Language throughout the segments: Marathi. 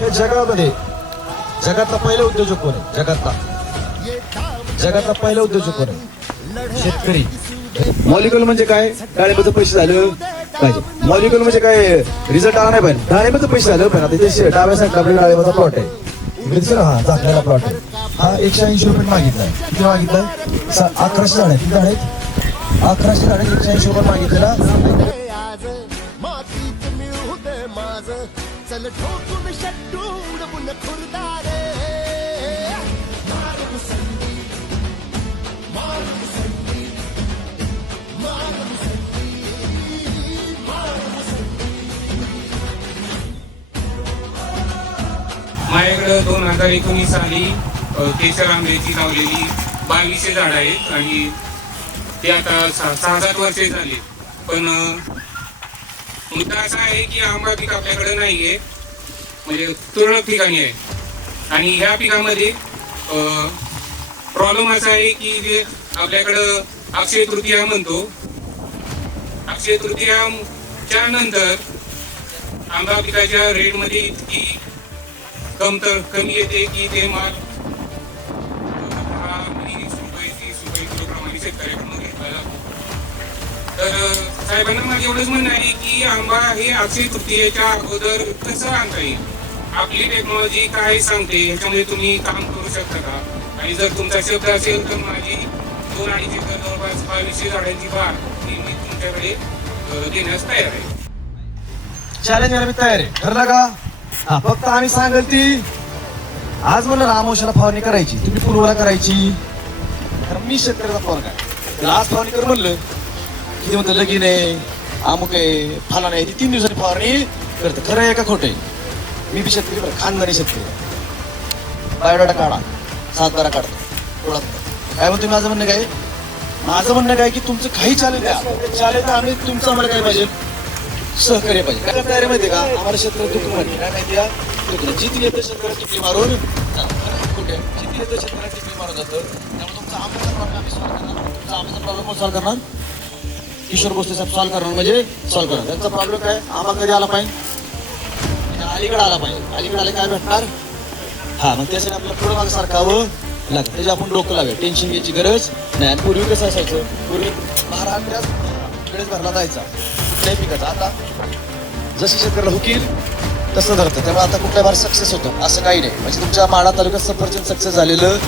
हे जगातला पहिला उद्योजक कोण आहे? जगातला पहिला उद्योजक कोण आहे? शेतकरी. मॉलिक्युल म्हणजे काय? डाळिंबाचं पैसे झालं पाहिजे. मॉलिक्युल म्हणजे काय? रिझल्ट आला नाही पाहिजे, डाळिंबाचं पैसे झालं पाहिजे. आता इथे डाव्या साईडला आपल्या डाळिंबाचा प्लॉट आहे, हा झाकलेला प्लॉट आहे. हा 180 रुपये मागितलाय. किती मागितलाय? 1100 झाड आहे. किती झाड आहेत? 1100 झाड. 180 रुपये मागितलेला. चल ठोकून शट्टूड बुन खुरदारे माझ्याकडे 2019 साली केशर आंब्याची लावलेली 2200 झाड आहेत आणि ते आता 6-7 वर्षे झाली. पण मुद्दा असा आहे की आंबा पीक आपल्याकडे नाहीये, म्हणजे तुरळक ठिकाणी आहे. आणि ह्या पिकामध्ये प्रॉब्लेम असा आहे की जे आपल्याकडं अक्षय तृतीया म्हणतो, अक्षय तृतीयाच्या नंतर आंबा पिकाच्या रेटमध्ये इतकी कमी येते की ते माल 20 रुपये 30 रुपये किलोप्रमाणे शेतकऱ्याकडून घेतला जातो. तर साहेबांना माझं एवढंच म्हणणं आहे की आंबा हे अक्षय तृतीयेच्या अगोदर कसं आणता येईल? आपली टेक्नॉलॉजी काय सांगते ह्याच्यामध्ये तुम्ही काम करू शकता का? आणि जर तुमचा शब्द असेल तर माझी 2-2.5 एकर जवळपास 2200 झाडांची बाग मी तुमच्याकडे देण्यास तयार आहे. चॅलेंज मी तयार आहे. ठरलं का? हा, फक्त आम्ही सांगेल ती. आज म्हणलं रामोशाला फवारणी करायची, तुम्ही पुरवठा करायची. कारण मी शेतकऱ्याचा फवारणी काय त्याला आज फवारणी कर म्हणलं किती म्हणतं लगीन आहे, अमुक आहे, फाला नाही. ती 3 दिवसांनी फवारणी करतं. खरं आहे का खोटं आहे? मी बी शेतकरी बरं, खानदानी शेतकरी. बायोडाटा काढा, 7-12 काढतो. काय म्हणतो माझं म्हणणं काय? माझं म्हणणं काय की तुमचं काही चालेल द्या, चालेल तर आम्ही तुमचं आम्हाला काय पाहिजे? सहकार्य पाहिजे. काय तयारी माहिती का? आम्हाला शेतकरी दुखणं माहिती काय माहिती आहे? दुखणं जिथे येतं शेतकऱ्या टिपली मारून कुठे जिथे येतं शेतकऱ्या टिपली मारून जातं. त्यामुळे तुमचा आंब्याचा प्रॉब्लेम आम्ही सॉल्व्ह करणार. तुमचा आंब्याचा प्रॉब्लेम कोण सॉल्व्ह करणार? किशोर गोष्टी साहेब सॉल्व्ह करणार, म्हणजे सॉल्व्ह करणार. त्यांचा प्रॉब्लेम काय? आंबा कधी आला पाहिजे? अलीकडे आला पाहिजे. अलीकडे आले काय भेटणार? हा, मग त्यासाठी आपल्याला पुढं मागं सारखावं लागतं. त्याच्या आपण डोकं लावूया, टेन्शन घ्यायची गरज नाही. आणि पूर्वी कसं असायचं? पूर्वी 12 वेळेस भरला जायचा कुठल्याही पिकाचा. आता जशी शेतकऱ्याला हुकील तसं धरतं. त्यामुळे आता कुठल्या बार सक्सेस होतं असं काही नाही. म्हणजे तुमच्या माढा तालुक्यात सफरचंद सक्सेस झालेलं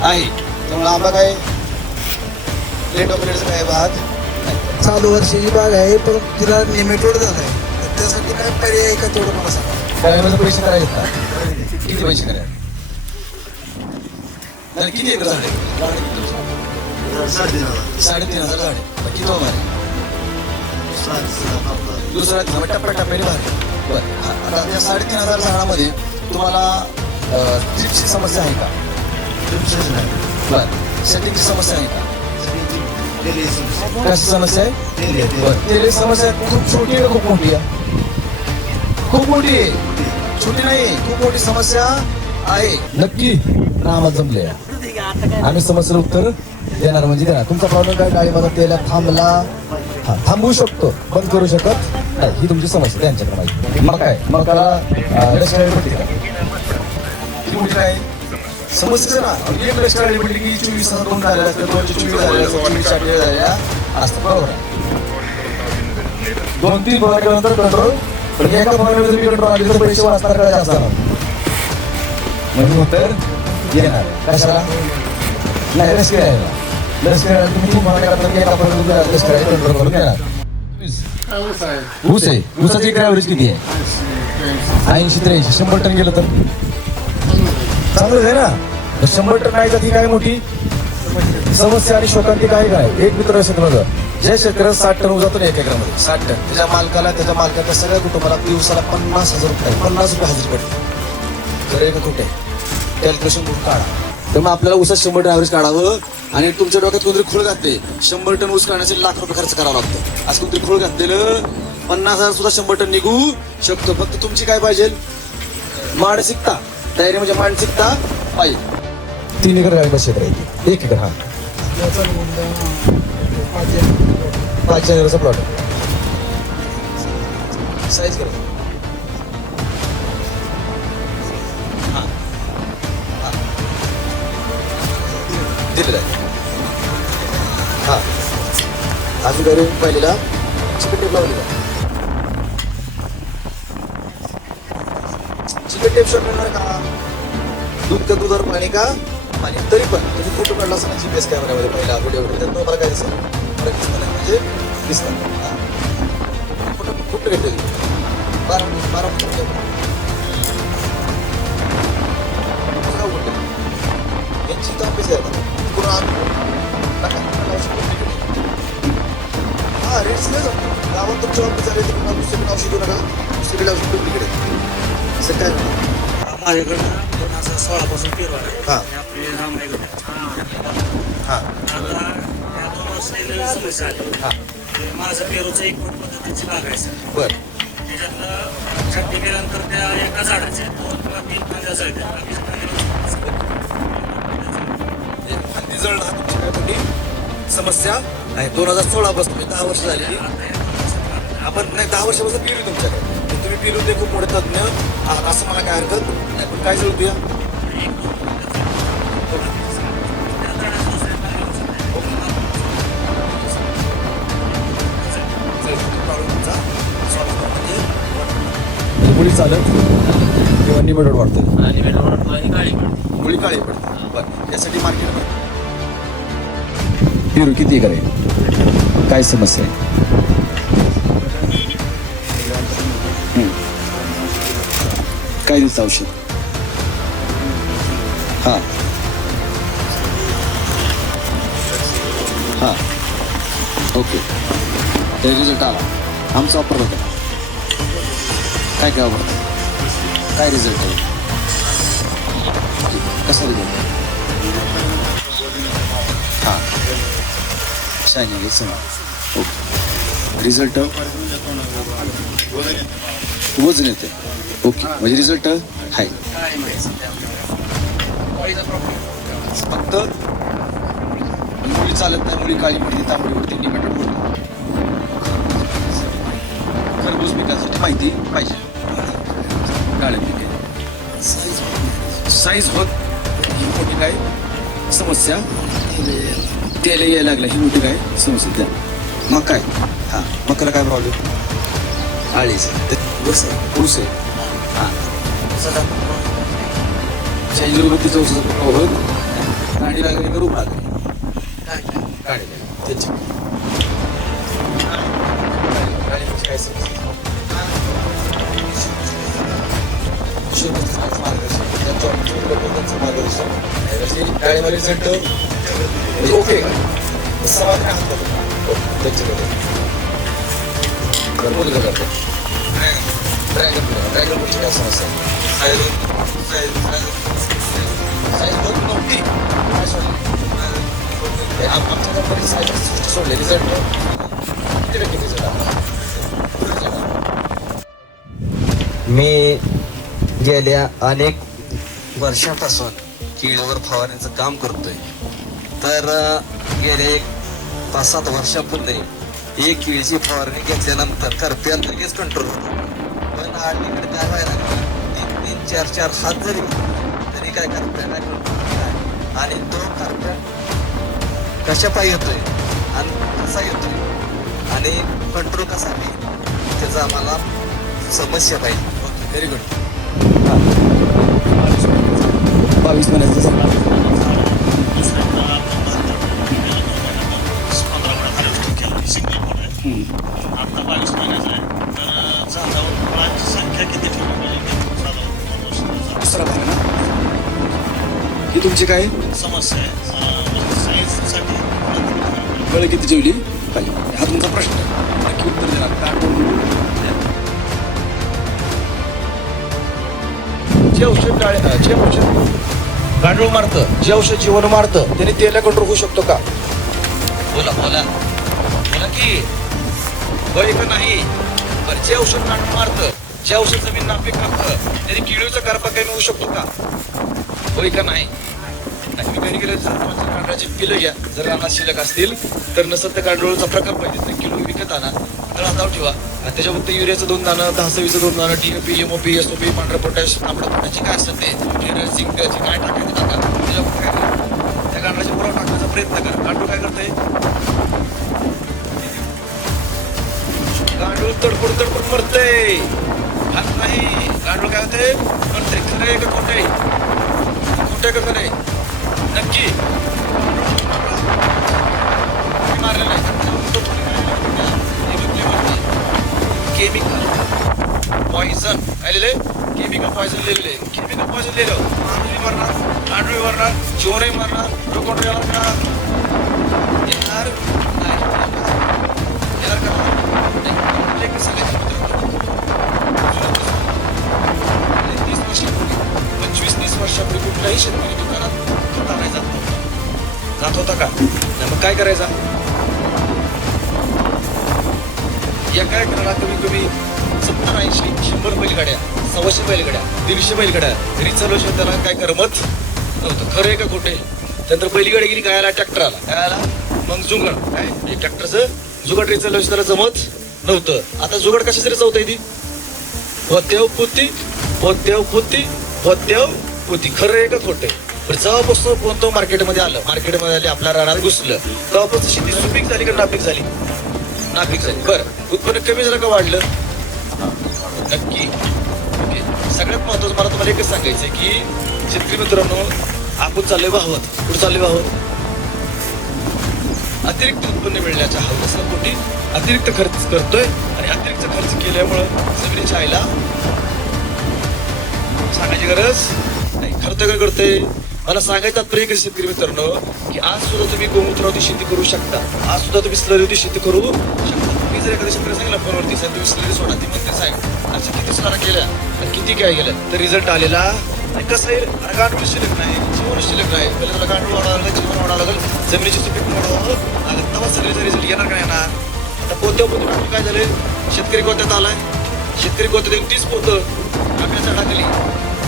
आहे. त्यामुळे आंबा काय लेट ऑफ लेटचं काय भाग नाही. चालू वर्षाची बाग आहे, पण तिला निमेटोड झालाय. त्यासाठी काय पर्याय आहे का तेवढं मला सांगा. काय पैसे करायचे का? किती पैसे करायचे? किती एकर झाडे? 3,500 झाडे. किती मारे? दुसरा टप्प्याटप्प्याने मारे. बरं, आता त्या 3,500 झाडामध्ये तुम्हाला ड्रिपची समस्या आहे का? बरं, सेटिंगची समस्या आहे का? कशी समस्या आहे? बरं, तेल समस्या खूप छोटी आहे, खूप मोठी आहे? खूप मोठी आहे, छोटी नाही, खूप मोठी समस्या आहे. नक्की रामात जमले. आम्ही समस्येला उत्तर देणार म्हणजे देणार. तुमचा प्रॉब्लेम काय? डाळिंबाचा तेल थांबला, हा थांबवू शकतो, बंद करू शकत नाही. ही तुमची समस्या त्यांच्याकडे माहिती. मग काय? मग त्याला काय समस्या ना? एक लष्करी बिल्डिंग 24 तासात 2 झालेल्या असतात, 224 झालेल्या असतात, 24 झालेल्या असतात. बरोबर आहे. 2-3 फवारण्यानंतर कंट्रोल. पण एका फवारण्यामध्ये तुम्ही कंट्रोल आली तर पैसे वाचणार करायचे असतात. म्हणजे उत्तर येणार. कशाला? नाही, लस करायला. लस करायला तुम्ही 3 फवारण्या करता की एका फवारण्यामध्ये लस करायला कंट्रोल करून येणार. ऊस आहे. ऊसाची एक ॲव्हरेज किती आहे? 80-83. 100 टन गेलं तर चांगलं आहे ना. 100 टन नाही जाती काय मोठी समस्या. आणि शोकांती काय काय? एक मित्र असेल माझं, ज्या शेतकऱ्याला 60 टन जातो ना 1 एकरामध्ये, 60 टन, त्याच्या मालकाच्या सगळ्या कुटुंबाला दिवसाला 50,000 रुपये 50 रुपये हजेरी पडते. खरं का कुठे? कॅल्क्युलेशन बुक काढा. तर मग आपल्याला ऊसात 100 टन ॲव्हरेज काढावं. आणि तुमच्या डोक्यात कोणतरी खूळ घातले 100 टन ऊस काढण्याचे लाख रुपये खर्च करावा लागतो. आज कोणतरी खूळ घातलेलं 50,000 सुद्धा 100 टन निघू शकतो. फक्त तुमची काय पाहिजे? मानसिकता. तयारी म्हणजे मानसिकता पाहिजे. 3 एकर गाडी बस करायची. 1 एकर. हा, 5 एकरचा प्लॉट साईज करा. घरून पाहिलेला चिकन टेप लावलेला चिकन टेप शॉट मिळणार का दूध का दुधावर पाणी का पाणी तरी पण तुम्ही फोटो काढला असं GPS कॅमेरामध्ये पहिला व्हिडिओ त्यात तुम्हाला काय दिसेल म्हणजे दिसतात फोटो कुठं घेतले 12 यांची तर ऑफिस आहे हा रेट्स नाही जातो गावात तुमच्या ऑफिस आले तर तुम्हाला दुसरीकडे नाव शिकू नका दुसरीकडे औषध डुप्लिकेट असं काय माझ्याकडं 2016 पासून पेरू आहे हां आपले रामरायगड हां आता या 2 वर्षाला समस्या आली हां माझं पेरूचं एक फूट पद्धतीची बाग आहे सर बरं त्याच्यातलं छाटणी केल्यानंतर त्या एका झाडाचे 2 किंवा 3 फांद्या जळल्या बाकीच्या फांदी जळणं हा तुमची काय मोठी समस्या आहे 2016 पासून 10 वर्ष झालेली आपण नाही 10 वर्षापासून पिरू तुमच्याकडे तुम्ही पिरू ते खूप मोठे तज्ञ आहात असं मला काय हरकत नाही पण काय जळूया मुली चालत किंवा निमेटोड वाढते मुली काळी पडते बरं यासाठी मार्केट पिरू किती करे काय समस्या आहे काय दिसतं औषध हां हां ओके रिझल्ट आला आमचा वापर होता काय काय वापरतं काय रिझल्ट आहे कसा रिझल्ट हां शायनिंग आहे समजा ओके रिझल्ट वजन येते ओके म्हणजे रिझल्ट आहे फक्त मुली चालत नाही मुली काळी पडते तांबडी पडते निमेटोड पडते खरबूज पिकासाठी माहिती पाहिजे काळ्या पिके साईज होत ही मोठी काय समस्या तेल यायला लागला ही मोठी काय समस्या द्या मग काय हां मकाला काय प्रॉब्लेम आळीच ऊस आहे हां शैजूरबत्तीचं ऊसाचा प्रभाव होत कांडी लागली का रूप लागली काढे त्याची काय समस्या गाडीमध्ये रिझल्ट ओके का समाधान आहात त्याच्यामध्ये मुलगा करतो ड्रॅगन फ्रूटची काय समस्या साईज बहुत नव्हती आमच्या कंपनी साईज सोडले रिझल्ट किती टक्के रिझल्ट मी गेल्या अनेक वर्षापासून केळीवर फवारणीचं काम करतोय तर गेल्या 5-7 वर्षापूर्वी एक केळीची फवारणी घेतल्यानंतर करप्या लगेच कंट्रोल होतो पण अलीकडे काय व्हायला लागलं 3-4 हात जरी तरी काय करप्या काय कंट्रोल आणि तो करप्या कशा पायी येतोय आणि कसा येतोय आणि कंट्रोल कसा आहे त्याचा आम्हाला समस्या पाहिजे. व्हेरी गुड 22 महिन्याचं आता 22 महिन्याचा आहे तर झाडावर फळांची संख्या किती ठेवली पाहिजे दुसरा भाग ना ही तुमची काय समस्या आहे साईजसाठी फळं किती जेवली पाहिजे हा तुमचा प्रश्न आहे नक्की उत्तर देणार जे औषध गांडूळ मारतं जे औषध जीवन मारतं त्याने तेला कंट्रोल होऊ शकतो का बोला की होय का नाही पण जे औषध गांडूळ मारतं जे औषध जमीन नापीक करतं त्याने किडीचा करपा कमी होऊ शकतो का होय का नाही तुम्ही घरी गेले गांडळाची किलो घ्या जर रानात शिल्लक असतील तर नसत तर गांडूळचा प्रकार पाहिजे तर किलो विकत आणा तळाताव ठेवा आणि त्याच्या फक्त युरियाचं 2 दाणं 10-20 2 दाणं DAP MOP SOP पांढरा पोटॅश तांबडा पोटॅश काय असतं ते झिंक काय टाकायचं टाका त्याच्या काय त्या गांडळाच्या पुरावा टाकण्याचा प्रयत्न करा गांडूळ काय करतंय गांडूळ तडफड तडफड मरतय, हात नाही. गांडूळ काय होते, मरते. खरं आहे का खोटं आहे? खोटं आहे का खरं आहे? नक्की मारलं नाही. केमिकल पॉइझन काय लिहिलंय? केमिकल पॉइझन लिहिलेलं आहे. केमिकल पॉइझन लिहिलं माणूसही मरणार, गांडूळही मरणार, चोरही मरणार. डोकं येणार का? येणार नाही. येणार का? नाही. एक सांगायचं मित्रांनो, 30 वर्षापूर्वी 25-30 वर्षापूर्वी कुठल्याही शेतकरी दुकानात खत आणायला जात नव्हता. जात होता का? नाही. मग काय करायचा? एका एकराला कमी कमी 70-80-100 बैलगाड्या, 100 बैलगाड्या, 150 बैलगाड्या घरी चालवशिवाय त्याला काय करमत नव्हतं. खरं आहे का खोटे? त्यानंतर बैलगाडी गेली काय आला? ट्रॅक्टर आला. काय आला? मग जुगाड. काय ट्रॅक्टरचं जुगाड रे चालवशिवाय त्याला जमत नव्हतं. आता जुगाड कशासाठी चालवता येते? पोत्याव पोती, पोत्याव पोती, पोत्याव पोती. खरं आहे का खोटे? जेव्हापासून कोणतं मार्केटमध्ये आलं, मार्केटमध्ये आले, आपल्या रानात घुसलं, तेव्हापासून शेती सुपीक झाली का नापीक झाली? नापीक झाली. बरं, उत्पन्न कमी झालं का वाढलं? नक्की. ओके. सगळ्यात महत्वाचं मला तुम्हाला एकच सांगायचं की शेतकरी मित्रांनो, आपण चाललोय वाहवत. कुठं चाललोय वाहवत? अतिरिक्त उत्पन्न मिळण्याच्या हवसापोटी अतिरिक्त खर्च करतोय आणि अतिरिक्त खर्च केल्यामुळं जमिनीच्या आईला सांगायची गरज नाही. खर्च काय करतोय? मला सांगायचं तात्पर्य एक शेतकरी मित्रांनो की आज सुद्धा तुम्ही गोमूत्रावरती शेती करू शकता. आज सुद्धा तुम्ही स्लरीवरती शेती करू शकता. मी जर एखाद्या शेतकरी सांगितलं फोनवरती साहेब तुम्ही स्लरी सोडा, ती म्हणते साहेब अशा किती स्लरा केल्या आणि किती काय केलं तर रिझल्ट आलेला आणि कसं आहे? अरे गांडूळ शिल्लक नाही, जीवन शिल्लक नाही. पहिले तुला गांडूळ वाढावं लागलं, जीवन वाढावं लागेल, जमिनीची सुपीक वाढवावं लागेल, तेव्हा सगळीचा रिझल्ट येणार का येणार? आता पोत्या पोती टाकून काय झाले? शेतकरी गोत्यात आलाय. शेतकरी गोत्यात 30 पोतं आपल्या झाडाखाली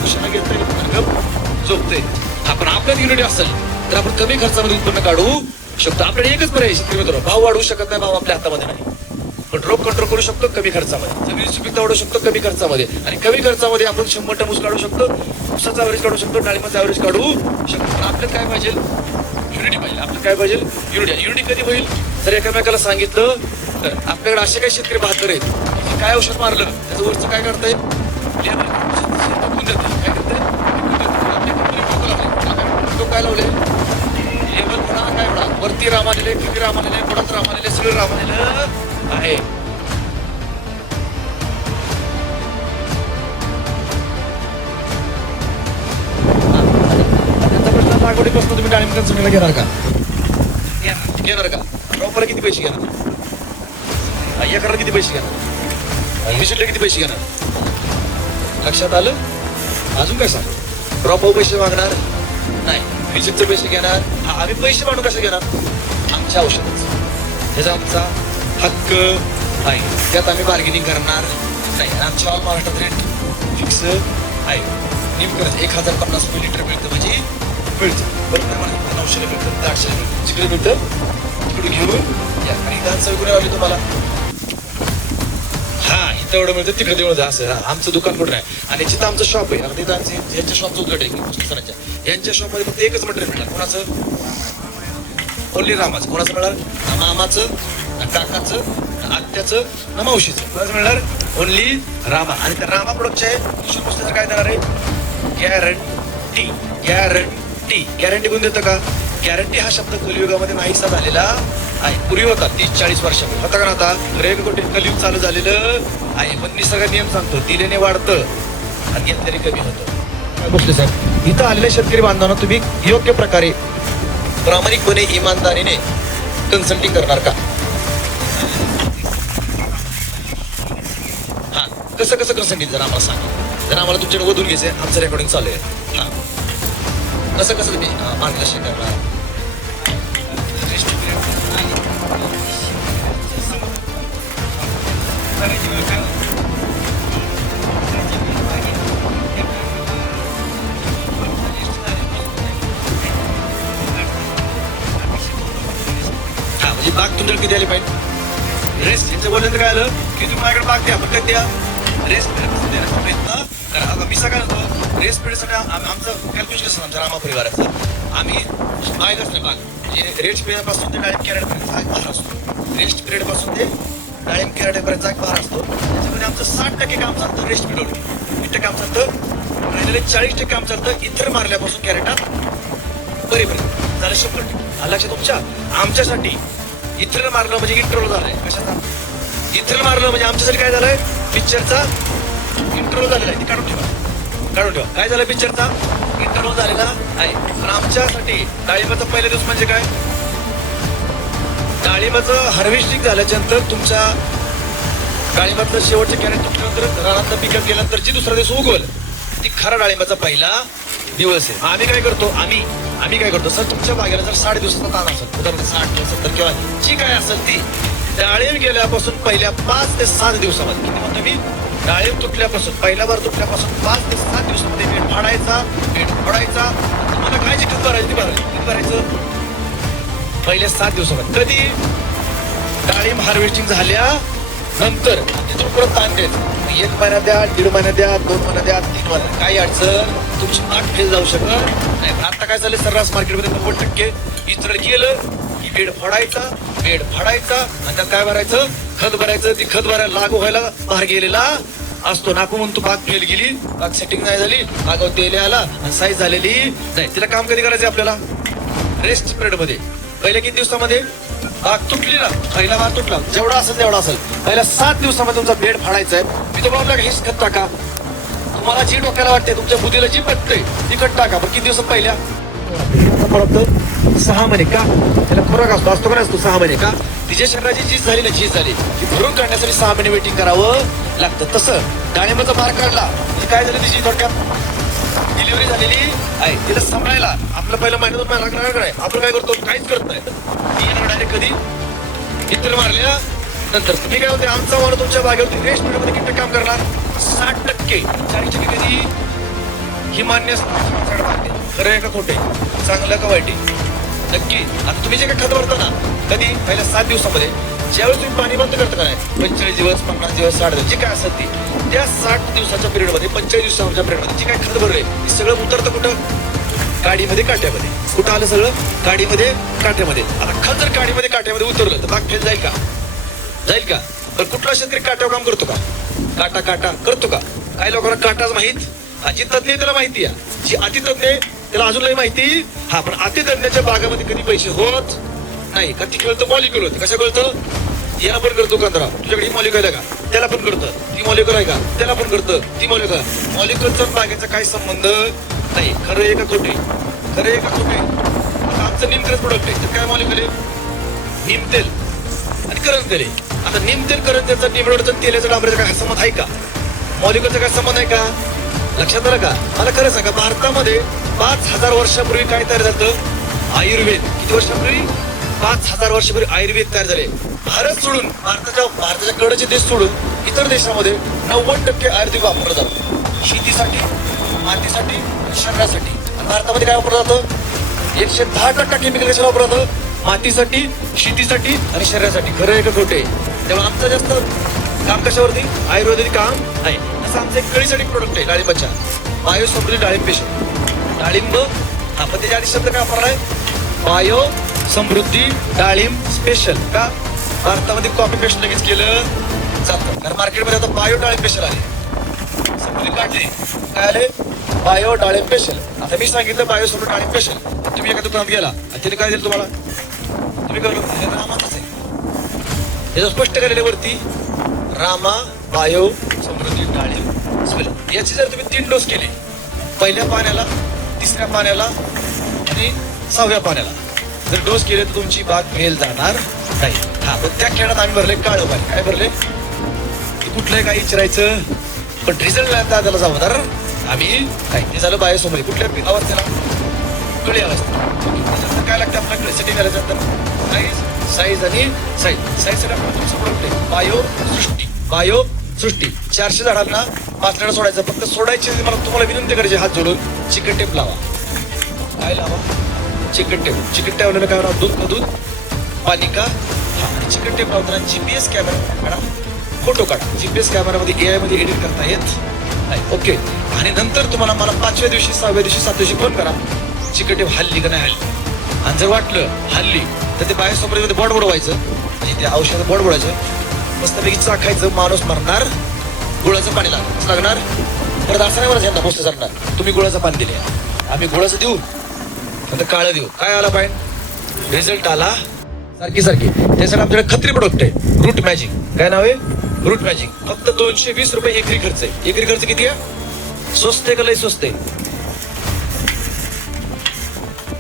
कुशाला घेतोय आणि गप झोपते. आपण आपल्यात युनिटी असेल तर आपण कमी खर्चामध्ये उत्पन्न काढू शकतो. आपल्याला एकच पर्याय शेतकरी मित्र, भाव वाढवू शकत नाही, भाव आपल्या हातामध्ये नाही. पण रोग कंट्रोल करू शकतो कमी खर्चामध्ये, जमिनी सुपीकता वाढवू शकतो कमी खर्चामध्ये, आणि कमी खर्चामध्ये आपण 100 टन ऊस काढू शकतो, ऊसाचा ॲव्हरेज काढू शकतो, डाळिंबाचा ॲव्हरेज काढू शकतो. पण आपल्याला काय पाहिजे? युनिटी पाहिजे. आपल्याला काय पाहिजे? युनिटी. युनिटी कधी होईल? तर एकामेकाला सांगितलं तर. आपल्याकडे असे काही शेतकरी बहात्तर आहेत की काय औषध मारलं त्याचं वरचं काय करताय? काय करताय? काय लावले? लेबल म्हणा काय म्हणा, वरती राम आलेले, किती राम आलेले, पुढात राम आलेले, सगळं राम आलेलं आहे. त्यांचा प्रश्न लागवडीपासून तुम्ही डाळिंब कन्सल्टिंगला घेणार का? घेणार का? ड्रॉपला किती पैसे घेणार? एकराला किती पैसे घेणार? विजिटला किती पैसे घेणार? लक्षात आलं? अजून काय सांग? ड्रॉप पैसे मागणार नाही, विजिटचे पैसे घेणार. आम्ही पैसे मांडून कसे घेणार? आमच्या औषधाचं. ह्याचा आमचा हक्क आहे, त्यात आम्ही बार्गेनिंग करणार नाही. आमच्या ऑल महाराष्ट्रात रेट फिक्स आहे. नेमकं 1050 रुपये लिटर मिळतं म्हणजे मिळतं. बरोबर मला 900 मिळतं, 800 मिळतं, जिकडे मिळतं तिकडे घेऊन या. आणि डान्स विकून आली तुम्हाला हा इथं एवढं मिळतं, तिकडे तेवढं असं. आमचं दुकान कुठं आहे आणि जिथं आमचं शॉप आहे, अगदी यांच्या शॉपचं उद्घाटन आहे. यांच्या शॉपमध्ये फक्त एकच मटेरियल मिळणार. कोणाचं? ओन्ली रामाचं. कोणाचं मिळणार? ना मामाचं, ना काकाचं, ना आत्याचं, ना मावशीचं. कोणाचं मिळणार? ओन्ली रामा. आणि त्या रामा प्रोडक्टच्या पुस्तकाचं काय देणार आहे? गॅरंटी. गॅरंटी. गॅरंटी कोण देतं का? गॅरंटी हा शब्द कलियुगामध्ये नाहीसा झालेला आहे. पूर्वी होता 30-40 वर्षापूर्वी होता का नव्हता? रेग कोटी कलियुग चालू झालेलं आहे. पण निसर्ग नियम सांगतो, दिल्याने वाढतं आणि घेतल्याने कमी होतं. बसले साहेब, इथं आलेल्या शेतकरी बांधवांना तुम्ही योग्य प्रकारे प्रामाणिकपणे इमानदारीने कन्सल्टिंग करणार का? हा, कसं कसं कन्सल्टिंग जर आम्हाला सांगा. जर आम्हाला तुमच्याकडे वधून घ्यायचंय, आमचं रेकॉर्डिंग चालू आहे. हा, कसं कसं तुम्ही मार्गदर्शन करणार? बाग तुमच्याकडे किती आली पाहिजे? रेस्ट यांचं बोलण्याचं काय आलं की तुम्ही माझ्याकडे बाग द्या, पण द्या रेस्ट पिरियड देण्याचा प्रयत्न करा. आता मी काय म्हणतो, रेस्ट पिरियडसाठी आमचं कॅल्क्युलेशन असतं आमच्या रामा परिवाराचं. आम्ही बागच नाही, बाग म्हणजे रेस्ट पिरियड पासून ते डायरेक्ट कॅरेट पर्यंत भाग असतो. रेस्ट पिरियड पासून ते डाळिंब कॅरेटपर्यंतचा एक भार असतो त्याच्यामध्ये आमचं 60% काम चालतं रेस्ट पिरियड, 20% काम चालतं, राहिलेले 40% काम चालतं इतर मारल्यापासून कॅरेटात बरेपर्यंत झालं 100%. लक्षात तुमच्या. आमच्यासाठी इथर मारलं म्हणजे इंट्रोल झालाय. कशाचा इथर मारलं म्हणजे आमच्यासाठी काय झालंय, पिक्चरचा इंट्रोल झालेला आहे. ती काढून ठेवा. काय झालं, पिक्चरचा इंट्रोल झालेला आहे. पण आमच्यासाठी डाळिंबाचा पहिला दिवस म्हणजे काय, डाळिंबाचं हार्वेस्टिंग झाल्याच्या नंतर तुमच्या डाळिंबाचं शेवटचे कॅरेट तुटल्यानंतर रानातलं पिकअप केल्यानंतर जी दुसरा दिवस उगवल ती खरा डाळिंबाचा पहिला दिवस आहे. आम्ही काय करतो, आम्ही काय करतो, सर तुमच्या बागेला जर 60 दिवसाचा ताण असेल, उदाहरणार्थ 60 किंवा 70 किंवा जी काय असेल ती डाळिंब गेल्यापासून पहिल्या 5 ते 7 दिवसामध्ये, किती म्हणतो मी, डाळिंब तुटल्यापासून पहिला बार तुटल्यापासून 5 ते 7 दिवसामध्ये बेड फोडायचा. तुम्हाला काय जी खत भरायची ती भरायचं पहिल्या 7 दिवसामध्ये. कधी डाळिंब हार्वेस्टिंग झाल्यानंतर तिथून परत ताण द्यायचं. 1 महिना द्या, 1.5 महिना द्या, 2 महिना द्या, 3 महिना, काही अडचण तुमची बाग फेल जाऊ शकत नाही. आता काय झालं, सर्रास मार्केटमध्ये 90% इतर गेलं की बेड फोडायचा आणि त्यात काय भरायचं, खत भरायचं. ती खत भरायला लागू व्हायला बाहेर गेलेला असतो. नाकू म्हणतो बाग फेल गेली, बाग सेटिंग नाही झाली, बागावर तेल आला आणि साईज झालेली नाही. तिला काम कधी करायचं आपल्याला, रेस्ट पिरियड मध्ये. पहिल्या किती दिवसामध्ये बाग तुटली ना, पहिला बाग तुटला जेवढा असेल तेवढा असेल, पहिल्या 7 दिवसामध्ये तुमचा बेड फाडायचा आहे. मी तो बोलला हेच खत टाका. तुम्हाला जी डोक्याला वाटते, तुमच्या बुद्धीला जी पटते ती खत टाका. पण किती दिवसात पहिल्या 6 महिने का त्याला खुराक असतो का नसतो, 6 महिने का तिच्या शरीराची झीज झाली ती भरून काढण्यासाठी 6 महिने वेटिंग करावं लागतं. तसं डाळिंबाचा मार काढला म्हणजे काय झालं, तिची थोडक्यात डिलिव्हरी झालेली आहे. तिला सांभाळायला आपलं पहिलं महिन्यातून महिना लागणार आहे. आपण काय करतो, काहीच करत नाही. डायरेक्ट कधी इतर मारल्या नंतर तुम्ही काय होते, आमचा माणूस तुमच्या बागेवरती रेस्ट मध्ये किती काम करणार, 60%, 40% कधी ही मान्य खरं आहे का खोटे, चांगलं का वाईट, नक्की. आता तुम्ही जे काय खत भरता ना, कधी पहिल्या 7 दिवसामध्ये ज्यावेळेस तुम्ही पाणी बंद करता का नाही, 45 दिवस, 50 दिवस, 60 दिवस, जे काय असेल ती त्या 60 दिवसाच्या पिरियडमध्ये, 45 दिवसाच्या पिरियडमध्ये जे काय खत भरले हे सगळं उतरतं कुठं, गाडीमध्ये काट्यामध्ये. कुठं आलं सगळं, गाडीमध्ये काट्यामध्ये. आता खत जर गाडीमध्ये काट्यामध्ये उतरलं तर बाग फेल जाईल का, पण कुठला शेतकरी काट्यावर काम करतो का, काटा करतो का. काही लोकांना काटाच माहित, जी तज्ञ त्याला माहिती आहे, जी अतितज्ञ त्याला अजूनही माहिती. पण अतितज्ञाच्या बागामध्ये कधी पैसे होत नाही का, ती कळतं मॉलिक्युल होतं. कसं कळतं, याला पण करतो कंदरा, तुझ्याकडे मॉलिक्युल आहे का, त्याला पण करतं, ती मॉलिक्युल आहे का, त्याला पण करतं, ती मॉलिक्युलचा बागेचा काही संबंध नाही. खरं आहे का खोटे, आता आमचं निमतेल प्रोडक्ट आहे, तर काय मॉलिक्युल आहे, निमतेल आणि करण तेल आहे. आता निमतेल करण तेलचा, निमतेलचा, तेलाचा, डांबऱ्याचा काय संबंध आहे का, मॉलिक्युलचा काय संबंध आहे का, लक्षात आलं का. मला खरं सांगा, भारतामध्ये 5000 वर्षापूर्वी काय तयार झालं, आयुर्वेद. किती वर्षापूर्वी, 5000 वर्षापूर्वी आयुर्वेद तयार झाले. भारत सोडून, भारताच्या कडचे देश सोडून इतर देशामध्ये 90% आयुर्वेद वापरलं जातं, शेतीसाठी, मातीसाठी, शरीरासाठी. आणि भारतामध्ये काय वापरलं जातं, 110% केमिकल कशाला वापरलं जातं, मातीसाठी, शेतीसाठी आणि शरीरासाठी. खरं आहे का खोटे. तेव्हा आमचं जास्त काम कशावरती, आयुर्वेदिक काम आहे. असं आमचं एक कळीसाठी प्रोडक्ट आहे डाळिंबाच्या, बायो समृद्धी डाळिंब स्पेशल. डाळिंब आपण त्याच्या आधी शब्द काय वापरलाय, बायो समृद्धी डाळिंब स्पेशल. का, भारतामध्ये कॉपी पेस्ट लगेच केलं जातं, कारण मार्केटमध्ये आता बायो डाळिंब स्पेशल आले, समृद्धी काढले, काय आले, बायो डाळिंब स्पेशल. आता मी सांगितलं बायो समृद्धी डाळिंब स्पेशल, तुम्ही एका दुकानात गेला आणि तिने काय दिलं तुम्हाला, तुम्ही कळलं रामाच आहे, याचं स्पष्ट केलेल्या वरती रामा बायो समृद्धी डाळिंब स्पेशल. याचे जर तुम्ही 3 डोस केले, पहिल्या पाण्याला, तिसऱ्या पाण्याला आणि 6व्या पाण्याला जर डोस केले तर तुमची बाग फेल जाणार नाही. पण त्या खेळात आम्ही भरले काळं पाणी. काय भरले, कुठलंही काही विचारायचं पण रिझल्ट त्याला जबाबदार आम्ही. काय ते झालं बायो समृद्धी. कुठल्या अवस्थेला, कळी अवस्था. काय लागतं आपल्याला सेटिंग करायचं, साईज आणि साईजसाठी आपण बायो सृष्टी 400 झाडांना 5 झाडं सोडायचं. फक्त सोडायची मला तुम्हाला विनंती करायची, हात जोडून चिकट टेप लावा. काय लावा, चिकट टेप लावलेलं काय होणार, दूध पाणी का, आणि चिकट टेप लावताना GPS कॅमेरा काढा, फोटो काढा. GPS कॅमेरामध्ये AI मध्ये एडिट करता येत नाही. ओके. आणि नंतर तुम्हाला मला 5व्या दिवशी, 6व्या दिवशी, 7व्या दिवशी फोन करा, चिकट टेप हल्ली का नाही हल्ली. आणि जर वाटलं हल्ली तर ते बायोसमृद्धीमध्ये बोर्ड बुडवायचं, म्हणजे ते औषधात बोर्ड बुडवायचं, मस्तपैकी चाखायचं, माणूस मरणार, गुळाचं पाणी लागणार. परत असं नाही मला पोस्ट सांगणार तुम्ही गुळाचं पाणी दिले, आम्ही गुळाचं देऊ नंतर काळं देऊ. काय आला पाहिजे, रिझल्ट आला सारखी त्यासाठी आमच्याकडे खत्री प्रोडक्ट आहे, रूट मॅजिक. काय नाव आहे, रूट मॅजिक. फक्त 220 रुपये एकरी खर्च आहे. एकरी खर्च किती आहे, स्वस्त आहे का लय स्वस्त आहे?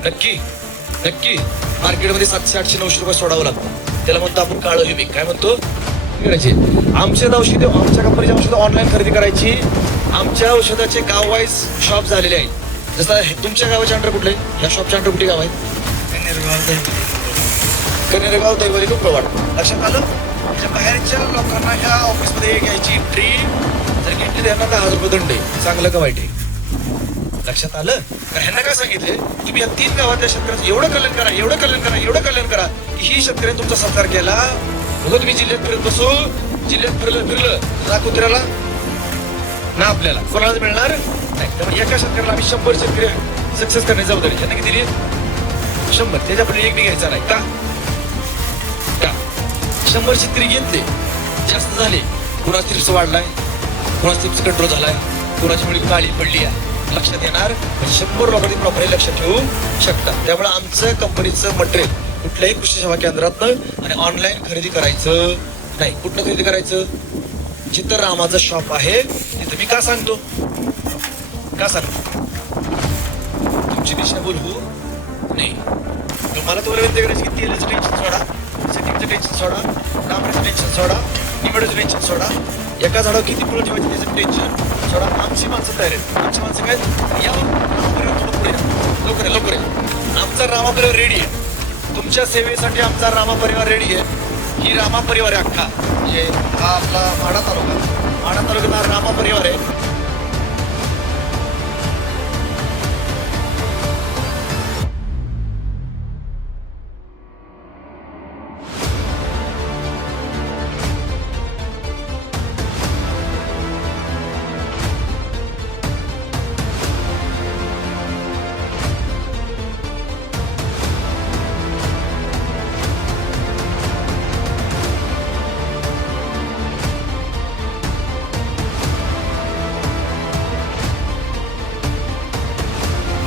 नक्की मार्केटमध्ये 700-800-900 रुपये सोडावं लागतं. त्याला म्हणतो आपण काळं हिमिक. काय म्हणतो, करायची आमच्या औषधे, आमच्या कंपनीची औषधं ऑनलाईन खरेदी करायची. आमच्या औषधाचे गाव वाईज शॉप झालेले आहेत. जसं तुमच्या गावाच्या अंडर कुठले, ह्या शॉपच्या अंडर कुठे गाव आहे, कनेरगाव, दैवली, कुपवाड. लक्षात आलं. म्हणजे बाहेरच्या लोकांना ह्या ऑफिसमध्ये घ्यायची एंट्री जर घेतली त्यांना 10,000 रुपये दंड आहे. चांगलं का वाईट आहे, लक्षात आलं. तर ह्यांना काय सांगितले, तुम्ही या 3 गावातल्या शेतकऱ्यांचं एवढं कल्याण करा की ही शेतकऱ्यांनी तुमचा सत्कार केला. बघा तुम्ही जिल्ह्यात फिरत बसू, जिल्ह्यात फिरलं ना कुत्र्याला ना आपल्याला कोणाला मिळणार नाही. त्यामुळे एका शेतकऱ्याला आम्ही 100 शेतकरी सक्सेस करण्याची जबाबदारी. त्यांना किती दिली, 100. त्याच्यापुढे एक बी घ्यायचा नाही. का 100 शेतकरी घेतले, जास्त झाले, कुणाच ट्रिप्स वाढलाय, कुणाच ट्रिप्स कंट्रोल झालाय, कुणाची मुळी काळी पडली आहे, लक्षात येणार. 100 लोकांनी प्रॉपरली लक्षात ठेवू शकतात. त्यामुळे आमचं कंपनीचं मटेरियल कुठल्याही कृषी सेवा केंद्रातनं आणि ऑनलाईन खरेदी करायचं नाही. कुठनं खरेदी करायचं, जिथं रामाचं शॉप आहे तिथं. मी का सांगतो, तुमची दिशाभूल होऊ नाही. मला तुम्हाला विनंती करायची की तेलाचं टेन्शन सोडा, सेटिंगचं टेन्शन सोडा, डांबरीचं टेन्शन सोडा, निवडाचं टेन्शन सोडा, एका झाडावर किती फुलं ठेवायची त्याचं टेन्शन सोडा. आमची माणसं तयार आहेत. आमची माणसं काय, या रामापरिवार पुढे लवकर या. आमचा रामापरिवार रेडी आहे. तुमच्या सेवेसाठी आमचा रामापरिवार रेडी आहे. ही रामापरिवार आहे अख्खा. म्हणजे हा आपला माढा तालुक्यात हा रामापरिवार आहे.